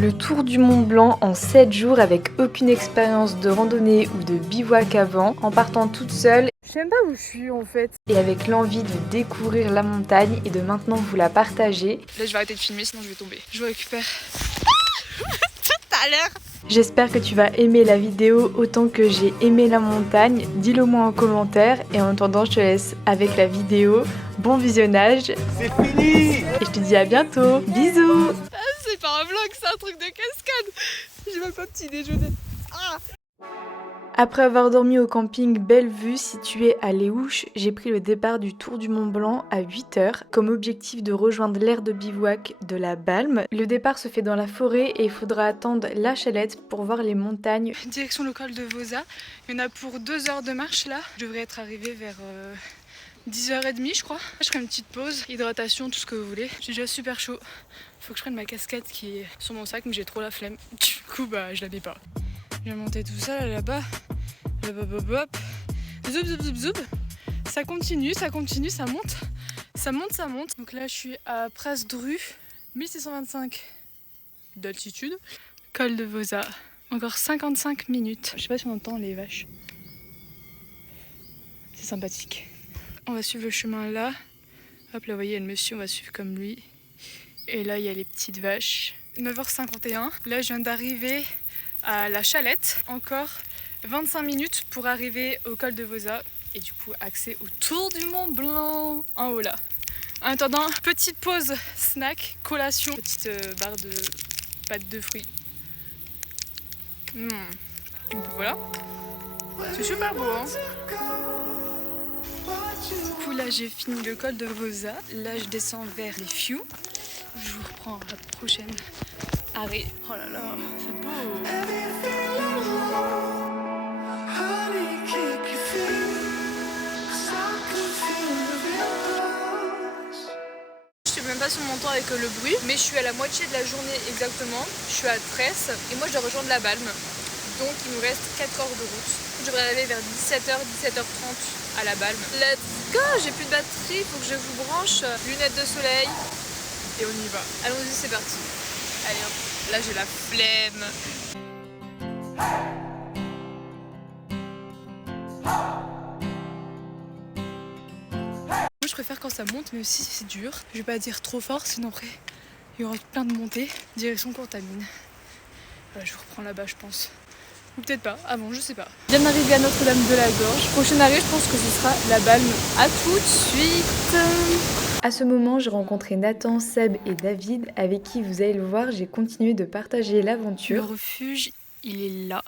Le tour du Mont Blanc en 7 jours avec aucune expérience de randonnée ou de bivouac avant, en partant toute seule. Je sais même pas où je suis en fait. Et avec l'envie de découvrir la montagne et de maintenant vous la partager. Là je vais arrêter de filmer sinon je vais tomber. Je récupère tout à l'heure. J'espère que tu vas aimer la vidéo autant que j'ai aimé la montagne. Dis-le moi en commentaire et en attendant je te laisse avec la vidéo. Bon visionnage. C'est fini. Et je te dis à bientôt. Bisous. C'est pas un vlog, c'est un truc de cascade. J'ai même pas petit déjeuner. Après avoir dormi au camping Bellevue situé à Léouche, j'ai pris le départ du Tour du Mont Blanc à 8h comme objectif de rejoindre l'aire de bivouac de la Balme. Le départ se fait dans la forêt et il faudra attendre la Chalette pour voir les montagnes. Direction le col de Vosa. Il y en a pour 2 heures de marche là. Je devrais être arrivée vers 10h30 je crois. Je ferai une petite pause, hydratation, tout ce que vous voulez. J'ai déjà super chaud. Faut que je prenne ma casquette qui est sur mon sac mais j'ai trop la flemme. Du coup bah je la mets pas. Je vais monter tout ça là-bas. Hop. Zoup zoup zoup zoup. Ça continue, ça monte. Ça monte. Donc là je suis à Pras-Dru, 1625 d'altitude. Col de Vosa. Encore 55 minutes. Je sais pas si on entend les vaches. C'est sympathique. On va suivre le chemin là. Hop là vous voyez il y a le monsieur, on va suivre comme lui. Et là il y a les petites vaches. 9h51. Là je viens d'arriver à la Chalette. Encore 25 minutes pour arriver au col de Vosa. Et du coup accès au Tour du Mont Blanc en haut là. En attendant, petite pause snack, collation. Petite barre de pâte de fruits. Donc voilà. C'est super beau hein. Du coup là j'ai fini le col de Vosa. Là je descends vers les Fious. Je vous reprends à la prochaine arrêt. Oh là là, c'est beau. Je suis même pas sur mon temps avec le bruit, mais je suis à la moitié de la journée exactement. Je suis à Tresse et moi je dois rejoindre la Balme. Donc il nous reste 4 heures de route. Je devrais arriver vers 17h, 17h30 à la Balme. Let's go, j'ai plus de batterie, faut que je vous branche. Lunettes de soleil et on y va. Allons-y, c'est parti. Allez hop, là j'ai la flemme. Moi je préfère quand ça monte, mais aussi si c'est dur. Je vais pas dire trop fort, sinon après il y aura plein de montées. Direction Contamine. Voilà, je reprends là-bas je pense. Ou peut-être pas, avant, je sais pas. Je viens d'arriver à Notre-Dame de la Gorge. Prochaine arrêt, je pense que ce sera la Balme. A tout de suite. À ce moment, j'ai rencontré Nathan, Seb et David, avec qui vous allez le voir, j'ai continué de partager l'aventure. Le refuge, il est là.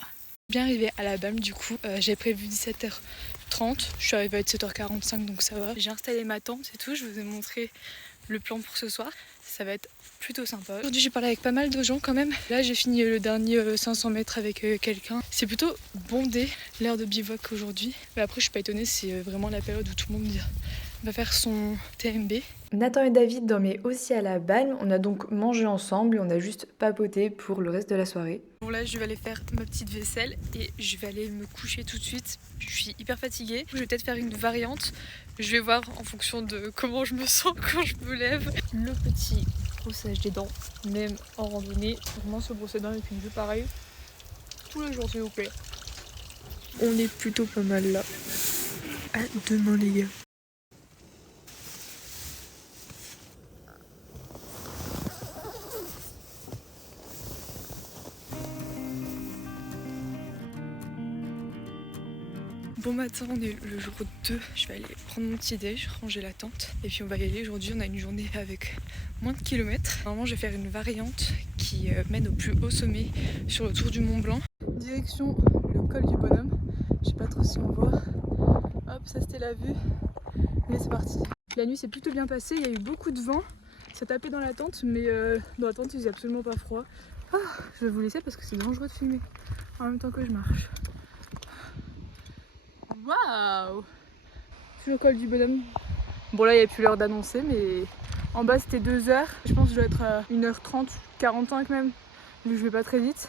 Bien arrivé à la Balme du coup. J'avais prévu 17h30. Je suis arrivée à 17h45 donc ça va. J'ai installé ma tente et tout. Je vous ai montré le plan pour ce soir. Ça va être plutôt sympa. Aujourd'hui j'ai parlé avec pas mal de gens quand même. Là j'ai fini le dernier 500 mètres avec quelqu'un. C'est plutôt bondé l'aire de bivouac aujourd'hui. Mais après je suis pas étonnée, c'est vraiment la période où tout le monde va faire son TMB. Nathan et David dormaient aussi à la Balme. On a donc mangé ensemble et on a juste papoté pour le reste de la soirée. Bon là je vais aller faire ma petite vaisselle et je vais aller me coucher tout de suite. Je suis hyper fatiguée. Je vais peut-être faire une variante. Je vais voir en fonction de comment je me sens quand je me lève. Le petit brossage des dents, même en randonnée, vraiment se brosser les dents avec une vue pareille tous les jours s'il vous plaît. On est plutôt pas mal là. À demain les gars. Bon matin, on est le jour 2, je vais aller prendre mon petit déj, ranger la tente et puis on va y aller. Aujourd'hui on a une journée avec moins de kilomètres. Normalement je vais faire une variante qui mène au plus haut sommet sur le Tour du Mont Blanc. Direction le col du Bonhomme, je sais pas trop si on voit. Hop, ça c'était la vue, mais c'est parti. La nuit s'est plutôt bien passée, il y a eu beaucoup de vent, ça tapait dans la tente mais dans la tente il faisait absolument pas froid. Je vais vous laisser parce que c'est dangereux de filmer en même temps que je marche. Waouh! Sur le col du Bonhomme. Bon là il n'y a plus l'heure d'annoncer mais en bas c'était 2h. Je pense que je dois être à 1h30, 45 même, vu que je vais pas très vite.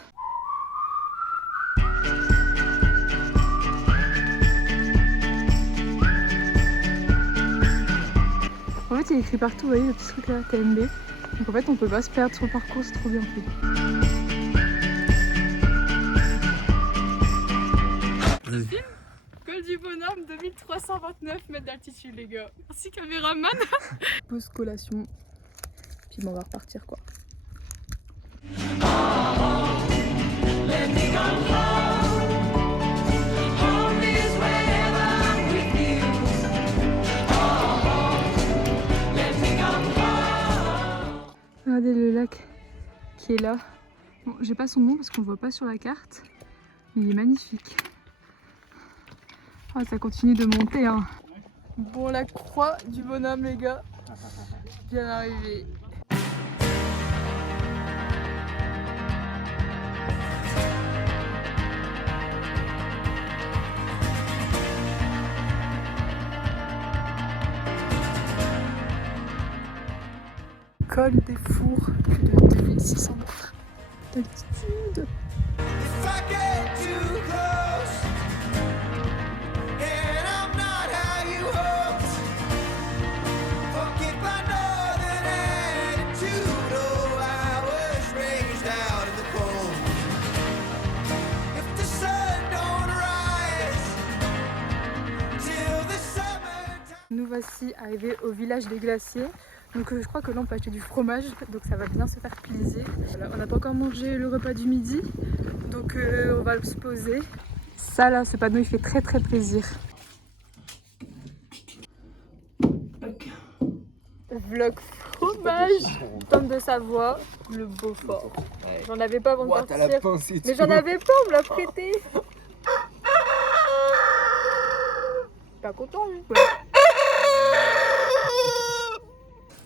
En fait il est écrit partout, vous voyez le petit truc là, TMB. Donc en fait on peut pas se perdre sur le parcours, c'est trop bien fait. du bonhomme, 2329 mètres d'altitude les gars. Merci caméraman. Pause collation, puis bon, on va repartir quoi. Regardez le lac qui est là. Bon, j'ai pas son nom parce qu'on le voit pas sur la carte, mais il est magnifique. Oh, ça continue de monter hein. Bon, la croix du bonhomme les gars, bien arrivé. Col des Fours, plus de 2600 mètres d'altitude. Nous voici arrivés au village des glaciers. Donc je crois que là on peut acheter du fromage, donc ça va bien se faire plaisir. Voilà, on n'a pas encore mangé le repas du midi, donc on va se poser. Ça là, ce panneau il fait très très plaisir. Vlog fromage, Tome de Savoie, le Beaufort. Ouais, j'en avais pas avant de partir, mais j'en avais pas, on me l'a prêté. Pas content lui. Ouais.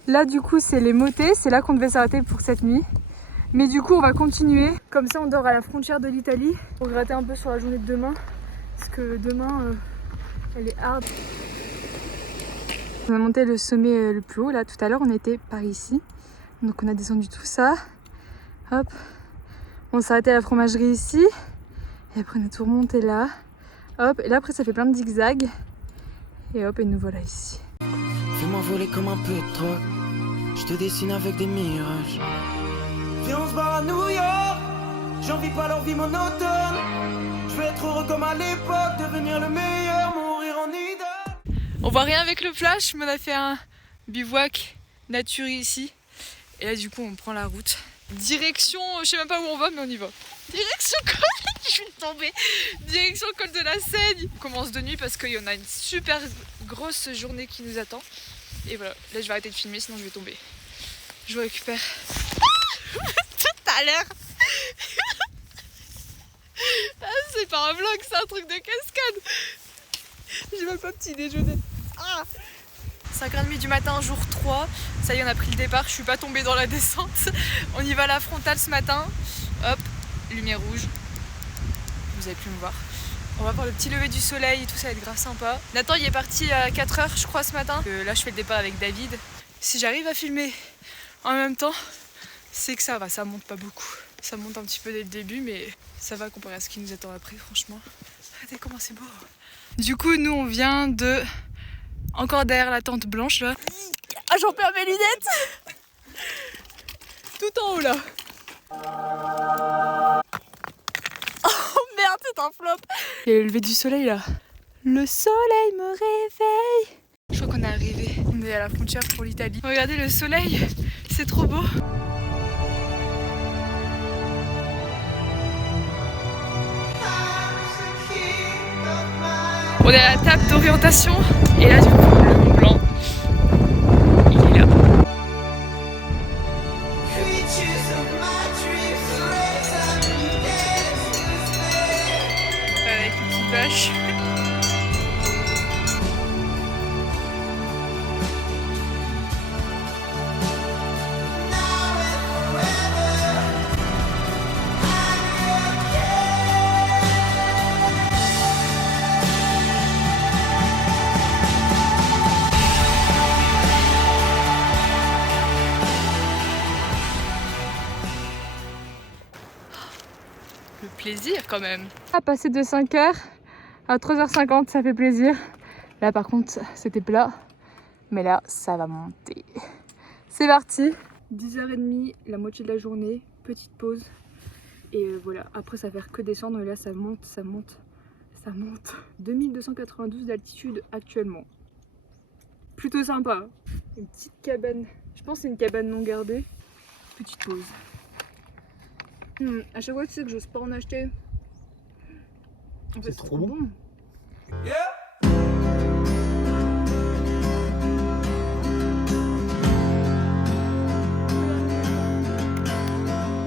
Là du coup c'est les motets, c'est là qu'on devait s'arrêter pour cette nuit. Mais du coup on va continuer, comme ça on dort à la frontière de l'Italie pour gratter un peu sur la journée de demain. Parce que demain elle est hard. On a monté le sommet le plus haut, là tout à l'heure on était par ici. Donc on a descendu tout ça. Hop, on s'est arrêté à la fromagerie ici. Et après on a tout remonté là. Hop, et là après ça fait plein de zigzags. Et hop, et nous voilà ici. Fais-moi voler comme un peu de drogue. Je te dessine avec des mirages. Viens, on se barre à New York. J'envie pas leur vie monotone. Je veux être heureux comme à l'époque. Devenir le meilleur, mourir en idole. On voit rien avec le flash, mais on a fait un bivouac nature ici. Et là du coup on prend la route. Direction, je sais même pas où on va, mais on y va. Direction col, je vais tomber. Direction col de la Seigne. On commence de nuit parce qu'il y en a une super grosse journée qui nous attend. Et voilà, là je vais arrêter de filmer sinon je vais tomber. Je vous récupère. Tout à l'heure. Ah, c'est pas un vlog, c'est un truc de cascade. J'ai même pas petit déjeuner. Ah, 5h30 du matin, jour 3. Ça y est, on a pris le départ, je suis pas tombée dans la descente. On y va à la frontale ce matin. Hop, lumière rouge. Vous avez pu me voir. On va voir le petit lever du soleil et tout, ça va être grave sympa. Nathan il est parti à 4h je crois ce matin. Là je fais le départ avec David. Si j'arrive à filmer en même temps, c'est que ça va, ça monte pas beaucoup. Ça monte un petit peu dès le début, mais ça va comparé à ce qui nous attend après, franchement. Regardez comment c'est beau. Du coup, nous on vient de... Encore derrière la tente blanche là. Ah, j'en perds mes lunettes. Tout en haut là. Oh merde, c'est un flop. Il y a le lever du soleil là. Le soleil me réveille. Je crois qu'on est arrivé. On est à la frontière pour l'Italie. Regardez le soleil, c'est trop beau. On est à la table d'orientation et là du coup le Mont Blanc, il est là. Avec une petite vache. Le plaisir quand même. À passer de 5h à 3h50, ça fait plaisir. Là par contre c'était plat, mais là ça va monter. C'est parti. 10h30, la moitié de la journée, petite pause. Et voilà, après ça va faire que descendre, et là ça monte, ça monte, Ça monte 2292 d'altitude actuellement. Plutôt sympa. Une petite cabane, je pense que c'est une cabane non gardée. Petite pause. À chaque fois tu sais que j'ose pas en acheter. En fait, c'est trop bon.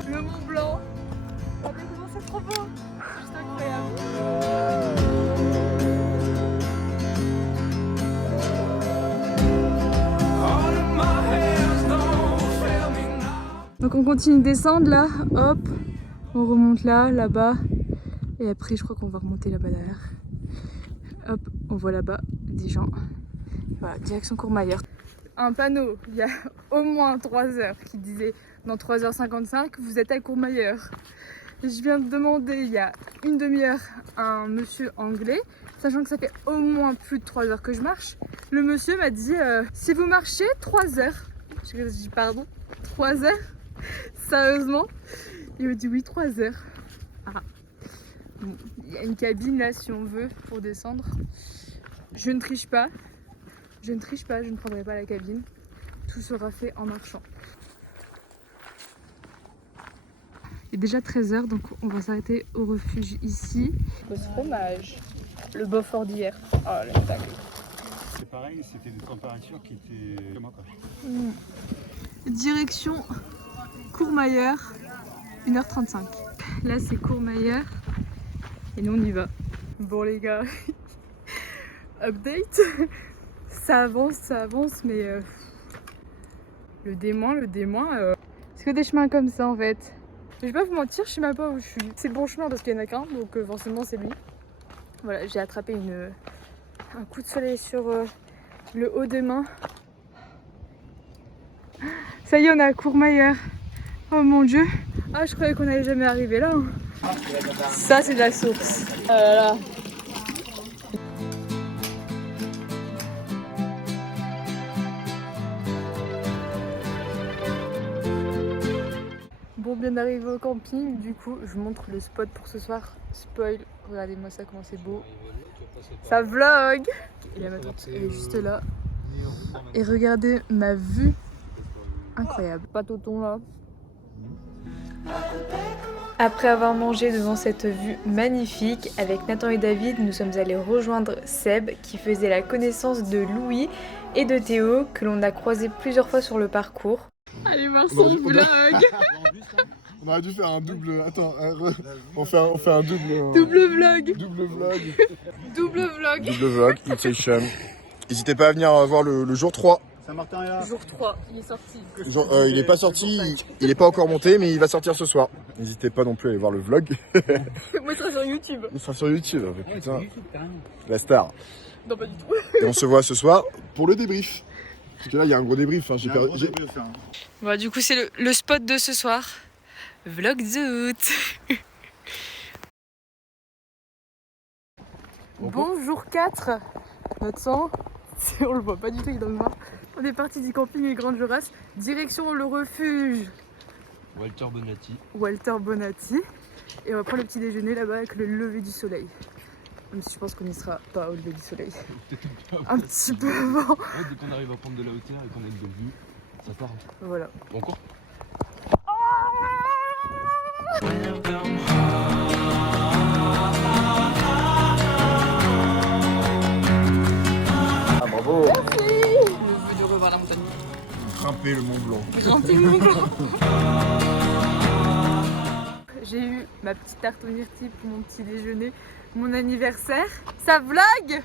Le Mont Blanc. Regardez comment c'est trop beau. C'est juste incroyable. Donc on continue de descendre là, hop, on remonte là, là-bas, et après je crois qu'on va remonter là-bas derrière. Hop, on voit là-bas des gens. Voilà, direction Courmayeur. Un panneau, il y a au moins 3 heures qui disait dans 3h55 vous êtes à Courmayeur. Je viens de demander il y a une demi-heure à un monsieur anglais, sachant que ça fait au moins plus de 3 heures que je marche. Le monsieur m'a dit si vous marchez 3 heures. Je dis pardon, 3 heures? Sérieusement? Il me dit oui, 3 heures. Ah. Bon, il y a une cabine là si on veut pour descendre. Je ne triche pas. Je ne triche pas, je ne prendrai pas la cabine. Tout sera fait en marchant. Il est déjà 13h, donc on va s'arrêter au refuge ici. Le fromage, le Beaufort d'hier. Oh, le tac. C'est pareil, c'était des températures qui étaient comme moi, quoi. Direction Courmayeur, 1h35. Là c'est Courmayeur et nous on y va. Bon les gars, update. Ça avance, mais le démoin. C'est que des chemins comme ça en fait. Je vais pas vous mentir, je sais même pas où je suis. C'est le bon chemin parce qu'il y en a qu'un, donc forcément c'est lui. Voilà, j'ai attrapé un coup de soleil sur le haut des mains. Ça y est, on est à Courmayeur. Oh mon dieu. Ah, je croyais qu'on allait jamais arriver là. Ça, c'est de la source. Oh là là. Bon, bien arrivé au camping, du coup, je vous montre le spot pour ce soir. Spoil, regardez-moi ça, comment c'est beau. Ça vlog. Et la tente, elle est juste là. Et regardez ma vue. Incroyable. Pas tonton là. Après avoir mangé devant cette vue magnifique, avec Nathan et David, nous sommes allés rejoindre Seb qui faisait la connaissance de Louis et de Théo que l'on a croisés plusieurs fois sur le parcours. Allez voir son vlog. On aurait dû faire un double. Attends, on fait un double. Double vlog. Double vlog. Double vlog. Double vlog, Inception. N'hésitez pas à venir voir le jour 3. Jour 3, il est sorti. Il est pas sorti, il est pas encore monté, mais il va sortir ce soir. N'hésitez pas non plus à aller voir le vlog. Moi, il sera sur YouTube. Il sera sur YouTube, putain. La star. Non, pas du tout. Et on se voit ce soir pour le débrief. Parce que là, il y a un gros débrief. Hein. Bon, du coup, c'est le spot de ce soir. Vlog Zoot. Bonjour 4. Notre sang, on le voit pas du tout, il est dans le noir. On est parti du camping et Grande Jorasses, direction le refuge Walter Bonatti. Et on va prendre le petit déjeuner là-bas avec le lever du soleil. Même si je pense qu'on n'y sera pas au lever du soleil. Un petit peu avant. Ouais, dès qu'on arrive à prendre de la hauteur et qu'on a une belle vue, ça part. Voilà. Bon cours. Ah, bravo. Merci. Je veux de revoir la montagne. Grimper le Mont Blanc. Grimper le Mont Blanc. J'ai eu ma petite tarte aux myrtilles pour mon petit déjeuner, mon anniversaire. Ça vlog.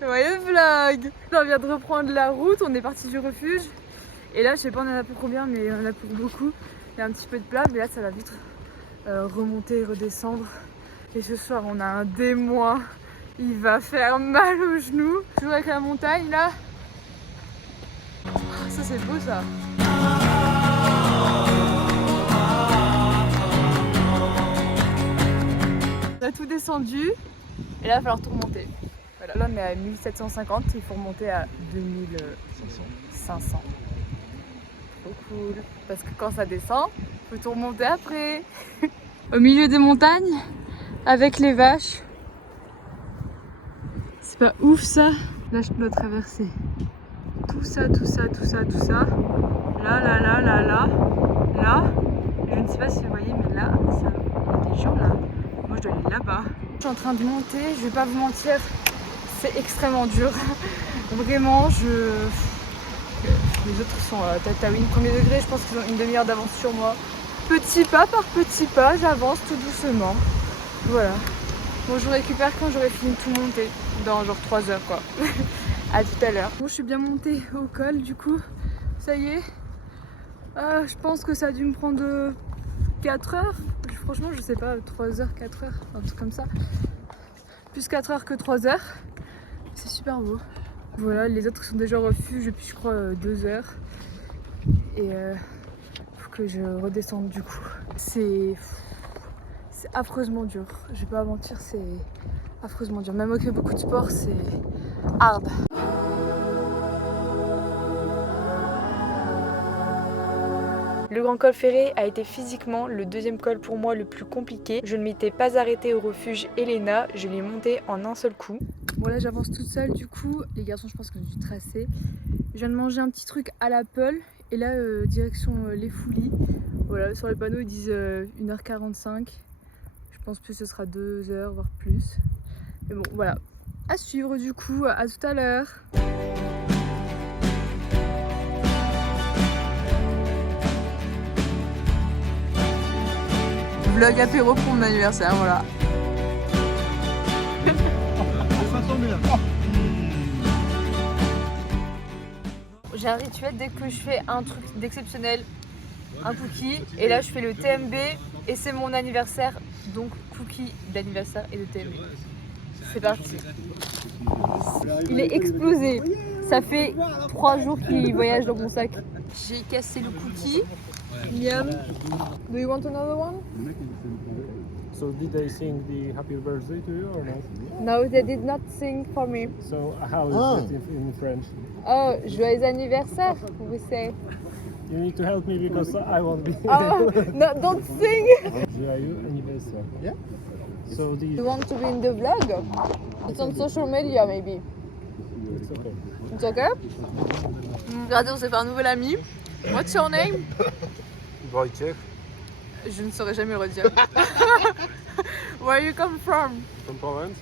Joyeux vlog. On vient de reprendre la route, on est parti du refuge. Et là, je sais pas on en a pour combien, mais on en a pour beaucoup. Il y a un petit peu de plat, mais là, ça va vite remonter et redescendre. Et ce soir, on a un démoin. Il va faire mal aux genoux. Toujours avec la montagne, là. Oh, ça, c'est beau, ça. On a tout descendu. Et là, il va falloir tout remonter. Voilà. Là, on est à 1750. Il faut remonter à 2500. Trop cool. Parce que quand ça descend, il faut tout remonter après. Au milieu des montagnes, avec les vaches. C'est pas ouf ça. Là je dois traverser tout ça, tout ça, tout ça, tout ça. Là, là, là, là, là, là. Je ne sais pas si vous voyez, mais là, il y a des gens là. Moi je dois aller là-bas. Je suis en train de monter, je vais pas vous mentir, c'est extrêmement dur. Vraiment, les autres sont à Tataouine, premier degré, je pense qu'ils ont une demi-heure d'avance sur moi. Petit pas par petit pas, j'avance tout doucement. Voilà. Bon, je vous récupère quand j'aurai fini de tout monter, dans genre 3 heures quoi. À tout à l'heure. Bon, je suis bien montée au col du coup, ça y est. Je pense que ça a dû me prendre 4 heures. Franchement, je sais pas, 3 heures, 4 heures, un truc comme ça. Plus 4 heures que 3 heures. C'est super beau. Voilà, les autres sont déjà au refuge depuis je crois 2 heures. Et faut que je redescende du coup. C'est affreusement dur. Je vais pas mentir, c'est affreusement dur. Même moi qui fais beaucoup de sport, c'est hard. Le Grand Col Ferré a été physiquement le deuxième col pour moi le plus compliqué. Je ne m'étais pas arrêtée au refuge Elena, je l'ai monté en un seul coup. Bon là j'avance toute seule du coup, les garçons je pense que j'ai dû tracer. Je viens de manger un petit truc à l'Apple et là direction les Fouillis. Voilà, sur les panneaux ils disent 1h45. Je pense plus ce sera 2 heures voire plus. Mais bon voilà, à suivre du coup, à tout à l'heure. Vlog apéro pour mon anniversaire, voilà. J'ai un rituel dès que je fais un truc d'exceptionnel, un cookie, et là je fais le TMB et c'est mon anniversaire, donc cookie d'anniversaire et de TMB. C'est parti. Il est explosé. Ça fait 3 jours qu'il voyage dans mon sac. J'ai cassé le cookie. Miam. Do you want another one? So did they sing the happy birthday to you or not? No, they did not sing for me. So how is it in French? Oh, joyeux anniversaire, we say. You need to help me because I won't be. Oh, no, don't sing. Joyeux anniversaire. Yeah. So the. You want to be in the vlog? It's on social media, maybe. It's okay. It's okay? Regardez, on s'est fait un nouvel ami. What's your name? Wojciech. Je ne saurais jamais le redire. Where you come from? From Poland.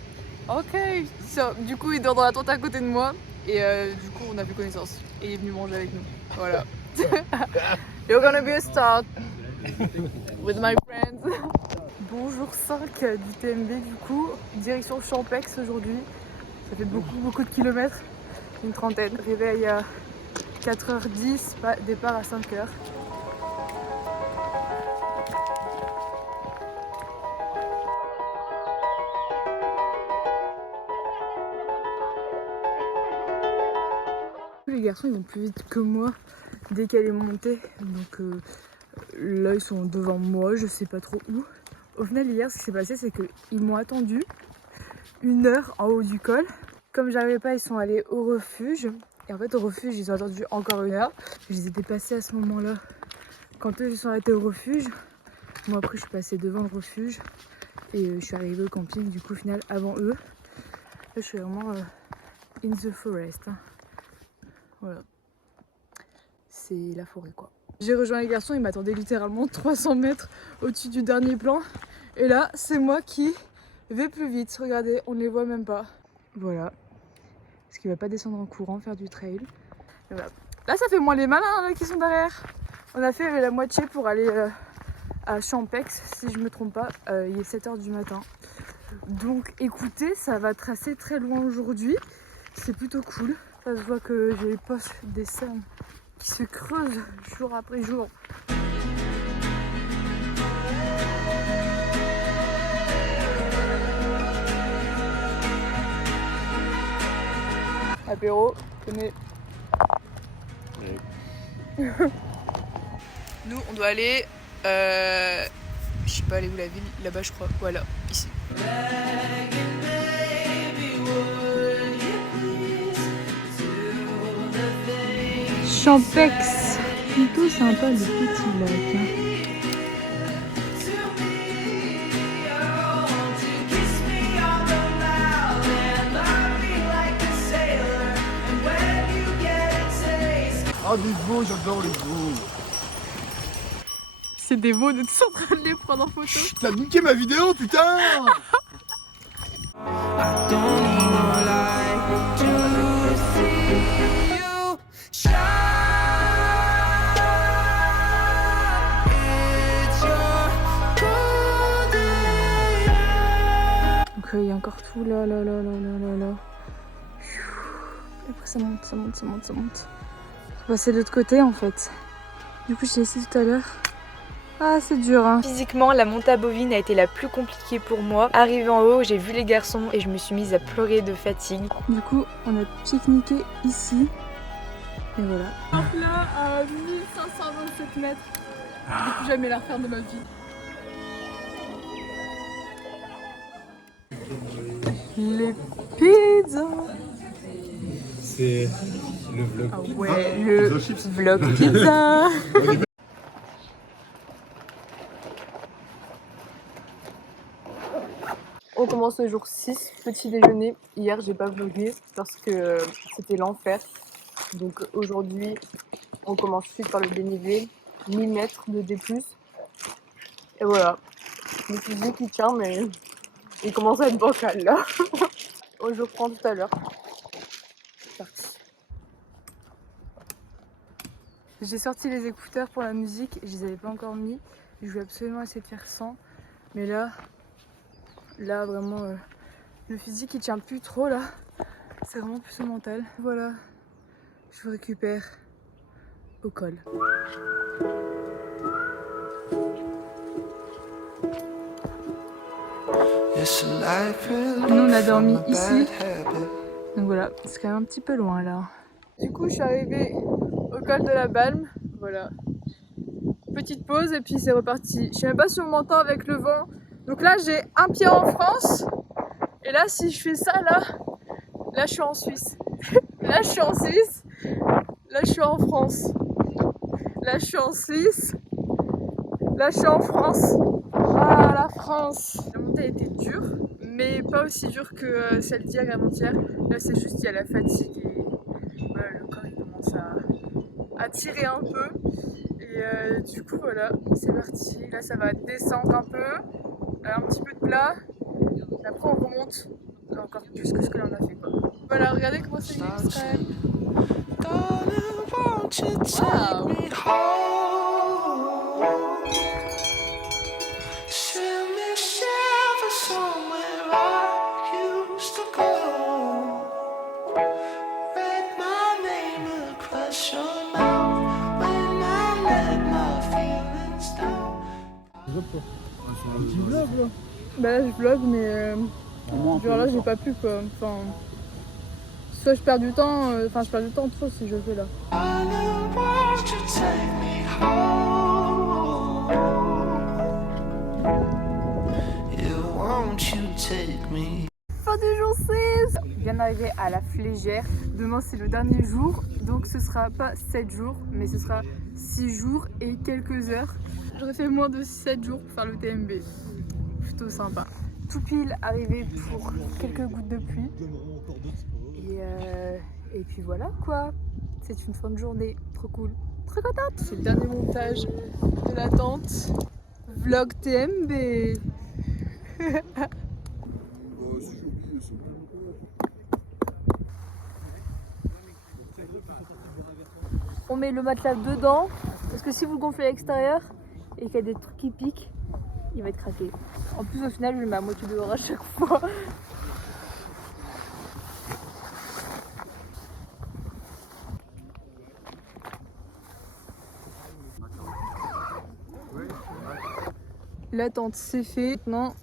Ok. So, du coup, il dort dans la tente à côté de moi. Et du coup, on a fait connaissance. Et il est venu manger avec nous. Voilà. You're gonna be a star with my friends. Bonjour 5 du TMB du coup. Direction Champex aujourd'hui. Ça fait beaucoup de kilomètres. Une trentaine. Réveil à 4h10, départ à 5h. Les garçons ils vont plus vite que moi dès qu'elle est montée, donc là ils sont devant moi, je sais pas trop où. Au final hier ce qui s'est passé c'est qu'ils m'ont attendu 1 heure en haut du col. Comme j'arrivais pas, ils sont allés au refuge. Et en fait au refuge ils ont attendu encore 1 heure. Je les ai dépassés à ce moment là. Quand eux ils sont arrêtés au refuge, moi après je suis passée devant le refuge. Et je suis arrivée au camping du coup au final avant eux. Là je suis vraiment in the forest. Voilà. C'est la forêt quoi. J'ai rejoint les garçons, ils m'attendaient littéralement 300 mètres au-dessus du dernier plan. Et là, c'est moi qui vais plus vite. Regardez, on ne les voit même pas. Voilà. Parce qu'il va pas descendre en courant, faire du trail. Et voilà. Là, ça fait moins les malins là, qui sont derrière. On a fait la moitié pour aller à Champex, si je me trompe pas. Il est 7h du matin. Donc écoutez, ça va tracer très loin aujourd'hui. C'est plutôt cool. Ça se voit que j'ai les poches des cernes qui se creusent jour après jour. Apéro, tenez. Nous, on doit aller... je sais pas aller où la ville, là-bas je crois. Voilà, ici. Champex, plutôt sympa le petit lac. Ah, des veaux, j'adore les veaux. C'est des veaux, de tous en train de les prendre en photo. Chut, t'as niqué ma vidéo, putain. I don't even like to see you shine. It's your golden hour. Donc il y a encore tout là. Et après ça monte. Faut passer de l'autre côté en fait. Du coup j'ai essayé tout à l'heure. Ah c'est dur hein. Physiquement la montée à Bovine a été la plus compliquée pour moi. Arrivé en haut j'ai vu les garçons et je me suis mise à pleurer de fatigue. Du coup on a pique-niqué ici. Et voilà. Donc là à 1527 mètres. Je vais plus jamais la refaire de ma vie. Les pizzas. C'est le vlog. Ah ouais, le vlog pizza. On commence le jour 6, petit déjeuner. Hier, j'ai pas vlogué parce que c'était l'enfer. Donc aujourd'hui, on commence suite par le dénivelé. 1000 mètres de D+. Et voilà. Le physique, il tient, mais il commence à être bancal là. Je reprends tout à l'heure. C'est parti. J'ai sorti les écouteurs pour la musique, je les avais pas encore mis. Je voulais absolument essayer de faire sans. Mais là vraiment, le physique il tient plus trop là. C'est vraiment plus au mental. Voilà, je vous récupère au col. Nous on a dormi ici. Donc voilà, c'est quand même un petit peu loin là. Du coup je suis arrivée au col de la Balme. Voilà. Petite pause et puis c'est reparti. Je sais même pas si on m'entend avec le vent. Donc là j'ai un pied en France. Et là si je fais ça là je suis en Suisse. Là je suis en Suisse. Là je suis en France. Là je suis en Suisse. Là je suis en France. Ah la France. La montée a été dure, mais pas aussi dure que celle d'hier et avant-hier. Là c'est juste il y a la fatigue et voilà, le corps il commence à tirer un peu. Et du coup voilà, c'est parti. Là ça va descendre un peu, un petit peu de plat. Et après on remonte encore plus que ce que l'on a fait quoi. Voilà, regardez comment c'est mix quand même. Un petit vlog là. Bah là je vlog mais genre là j'ai pas pu quoi. Enfin, soit je perds du temps, je perds du temps trop si je fais là. Fin du jour 6. Bien arrivé à la Flégère. Demain c'est le dernier jour, donc ce sera pas 7 jours, mais ce sera 6 jours et quelques heures. J'aurais fait moins de 7 jours pour faire le TMB. Plutôt sympa. Tout pile arrivé pour quelques gouttes de pluie. Et puis voilà quoi. C'est une fin de journée trop cool. Très contente. C'est le dernier montage de la tente. Vlog TMB. On met le matelas dedans parce que si vous le gonflez à l'extérieur et qu'il y a des trucs qui piquent, il va être craqué. En plus au final je le mets à moitié dehors à chaque fois. La tente c'est fait. Maintenant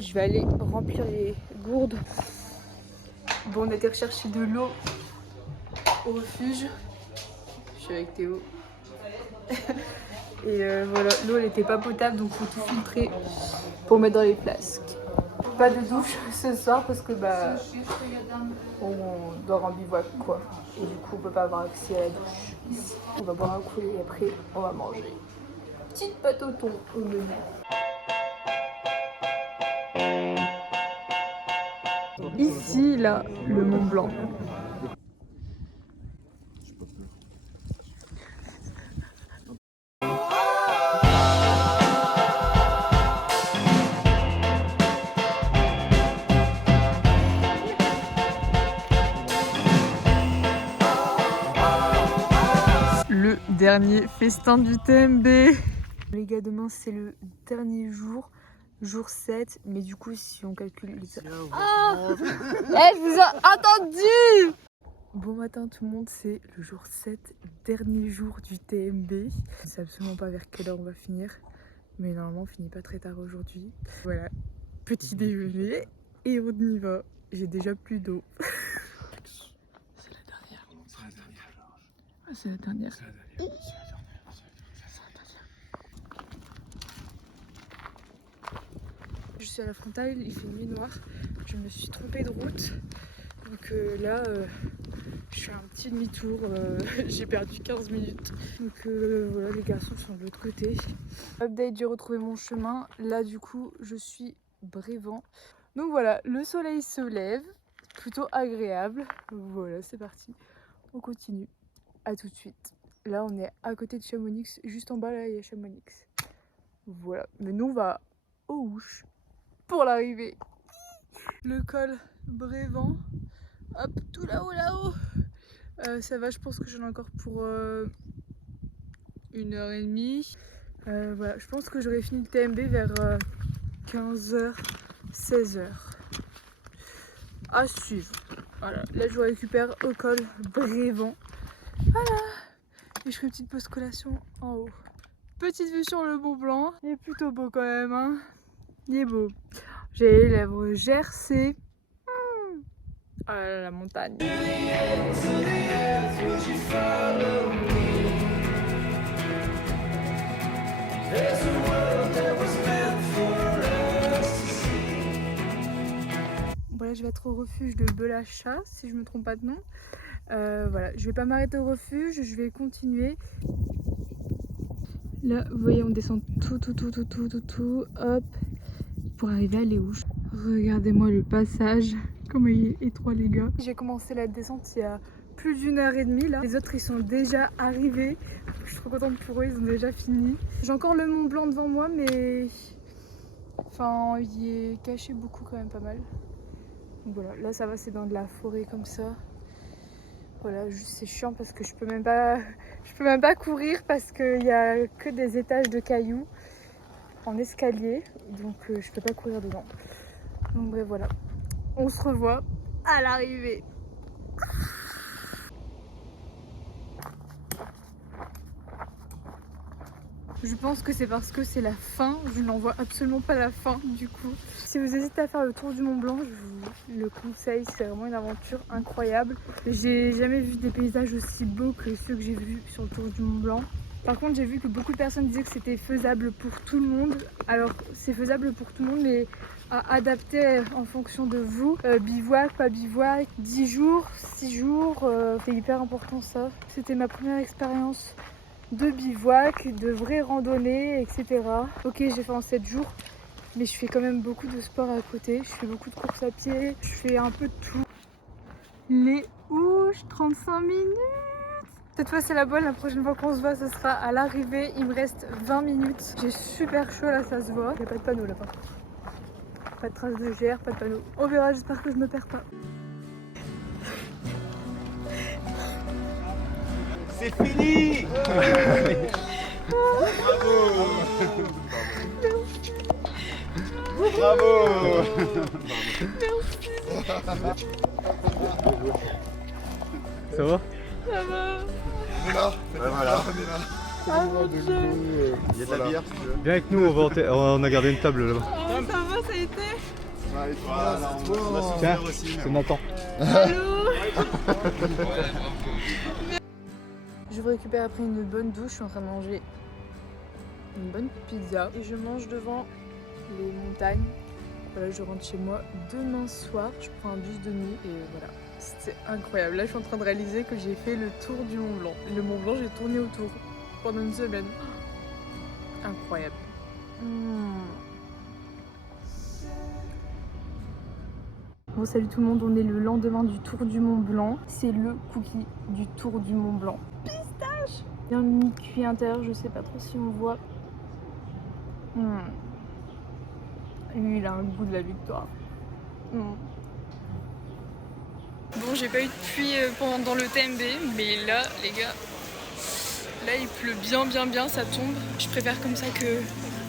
je vais aller remplir les gourdes. Bon on a été rechercher de l'eau au refuge. Je suis avec Théo. Et voilà, l'eau elle était pas potable donc faut tout filtrer pour mettre dans les flasques. Pas de douche ce soir parce que on dort en bivouac quoi. Et du coup on peut pas avoir accès à la douche ici. On va boire un coup et après on va manger. Petite pâte au thon au menu. Ici là, le Mont Blanc. dernier festin du TMB. Les gars, demain c'est le dernier jour, jour 7, mais du coup si on calcule les... Ah je vous ai attendu. Bon matin tout le monde, c'est le jour 7, dernier jour du TMB. Je sais absolument pas vers quelle heure on va finir, mais normalement on finit pas très tard aujourd'hui. Voilà, petit déjeuner et on y va. J'ai déjà plus d'eau. C'est la dernière. C'est la dernière. Ah, c'est la dernière. C'est la dernière. Je suis à la frontale, il fait nuit noire. Je me suis trompée de route. Donc là, je fais un petit demi-tour. J'ai perdu 15 minutes. Donc voilà, les garçons sont de l'autre côté. Update, j'ai retrouvé mon chemin. Là, du coup, je suis Brévent. Donc voilà, le soleil se lève. Plutôt agréable. Voilà, c'est parti. On continue. À tout de suite. Là, on est à côté de Chamonix. Juste en bas, là, il y a Chamonix. Voilà. Mais nous, on va aux Ouches pour l'arrivée. Le col Brévent. Hop, tout là-haut, là-haut. Ça va, je pense que j'en ai encore pour 1h30. Voilà, je pense que j'aurai fini le TMB vers 15h, 16h. À suivre. Voilà, là je récupère au col Brévent. Voilà. Et je ferai une petite pause collation en haut. Petite vue sur le Mont Blanc. Il est plutôt beau quand même, hein. Il est beau. J'ai les lèvres gercées. Ah là là, la montagne. Voilà, je vais être au refuge de Belachat, si je me trompe pas de nom. Voilà, je vais pas m'arrêter au refuge, je vais continuer. Là, vous voyez, on descend tout, hop, pour arriver à Les Ouches. Regardez-moi le passage, comment il est étroit les gars. J'ai commencé la descente il y a plus d'1h30 là. Les autres ils sont déjà arrivés. Je suis trop contente pour eux, ils ont déjà fini. J'ai encore le Mont Blanc devant moi mais... Enfin, il est caché beaucoup quand même pas mal. Donc voilà, là ça va, c'est dans de la forêt comme ça. Voilà, juste c'est chiant parce que je peux même pas courir parce qu'il y a que des étages de cailloux en escalier, donc je peux pas courir dedans. Donc bref, voilà, on se revoit à l'arrivée. Je pense que c'est parce que c'est la fin, je n'en vois absolument pas la fin du coup. Si vous hésitez à faire le tour du Mont Blanc, je vous le conseille, c'est vraiment une aventure incroyable. J'ai jamais vu des paysages aussi beaux que ceux que j'ai vus sur le tour du Mont Blanc. Par contre, j'ai vu que beaucoup de personnes disaient que c'était faisable pour tout le monde. Alors, c'est faisable pour tout le monde, mais à adapter en fonction de vous. Bivouac, pas bivouac, 10 jours, 6 jours, c'est hyper important ça. C'était ma première expérience de bivouac, de vraies randonnées, etc. Ok, j'ai fait en 7 jours, mais je fais quand même beaucoup de sport à côté. Je fais beaucoup de courses à pied, je fais un peu de tout. Les Ouches, 35 minutes. Cette fois c'est la bonne, la prochaine fois qu'on se voit ce sera à l'arrivée. Il me reste 20 minutes. J'ai super chaud là, ça se voit. Il n'y a pas de panneau là par contre. Pas de traces de GR, pas de panneau. On verra, j'espère que je me perds pas. C'est fini. Bravo. Bravo. Merci. Ça va? Ça va. On est là. Voilà. On est là. Ah mon Dieu. Il y a de la bière si tu veux. Viens avec nous, on a gardé une table là-bas. Oh, ça va, ça a été. Ouais, Voilà, on va se Tiens, faire aussi. c'est Nathan. Allô. Je vous récupère après une bonne douche, je suis en train de manger une bonne pizza et je mange devant les montagnes. Voilà, je rentre chez moi demain soir, je prends un bus de nuit et voilà, c'était incroyable. Là je suis en train de réaliser que j'ai fait le tour du Mont Blanc. Le Mont Blanc, j'ai tourné autour pendant une semaine. Incroyable. Bon, salut tout le monde, on est le lendemain du tour du Mont Blanc. C'est le cookie du tour du Mont Blanc. Pistache! Bien mi-cuit intérieur, je sais pas trop si on voit. Lui, il a un goût de la victoire. Bon, j'ai pas eu de pluie pendant le TMB, mais là, les gars, Là il pleut bien, ça tombe. Je préfère comme ça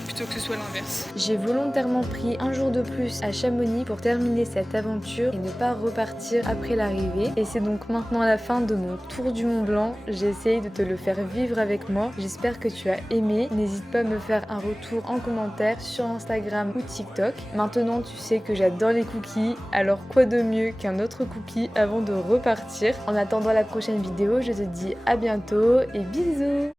plutôt que ce soit l'inverse. J'ai volontairement pris un jour de plus à Chamonix pour terminer cette aventure et ne pas repartir après l'arrivée. Et c'est donc maintenant la fin de mon tour du Mont Blanc. J'essaye de te le faire vivre avec moi. J'espère que tu as aimé. N'hésite pas à me faire un retour en commentaire sur Instagram ou TikTok. Maintenant tu sais que j'adore les cookies, alors quoi de mieux qu'un autre cookie avant de repartir. En attendant la prochaine vidéo, je te dis à bientôt et bisous.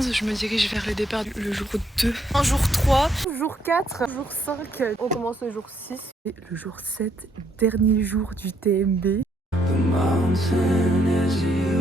Je me dirige vers le départ le jour 2. Un jour 3, jour 4, jour 5, on commence le jour 6 et le jour 7, dernier jour du TMB. The mountain is you.